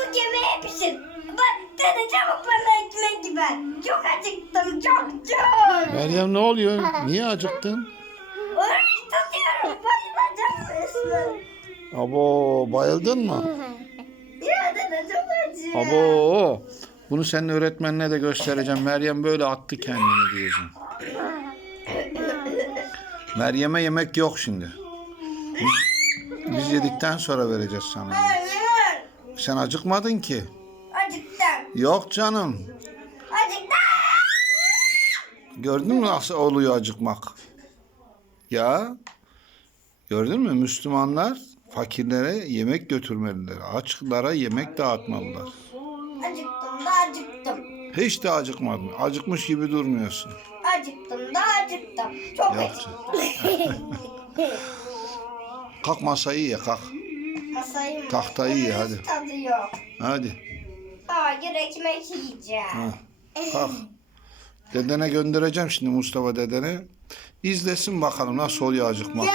çabuk yemeğe pişir. Bak dede çabuk bana ekmek ver. Çok acıktım çok çok. Meryem ne oluyor? Niye acıktın? Oruç tutuyorum. Bayılacağım resmen. Abo bayıldın mı? Ya dede çok acıyor. Abo. Bunu senin öğretmenine de göstereceğim. Meryem böyle attı kendini diyeceğim. Meryem'e yemek yok şimdi. Biz, biz yedikten sonra vereceğiz sana. Sen acıkmadın ki. Acıktım. Yok canım. Acıktım. Gördün mü nasıl oluyor acıkmak? Ya. Gördün mü Müslümanlar fakirlere yemek götürmeliler. Açlara yemek dağıtmalılar. Acıktım da acıktım. Hiç de acıkmadın. Acıkmış gibi durmuyorsun. Acıktım da acıktım. Çok Yok. acıktım. Kalk masayı ye kalk. Masayı mı? Tahtayı ye, hadi. tadı yok. Hadi. Hayır ekmek yiyeceğim. Ha. Kalk. Dedene göndereceğim şimdi Mustafa dedene. İzlesin bakalım nasıl oluyor acıkmak.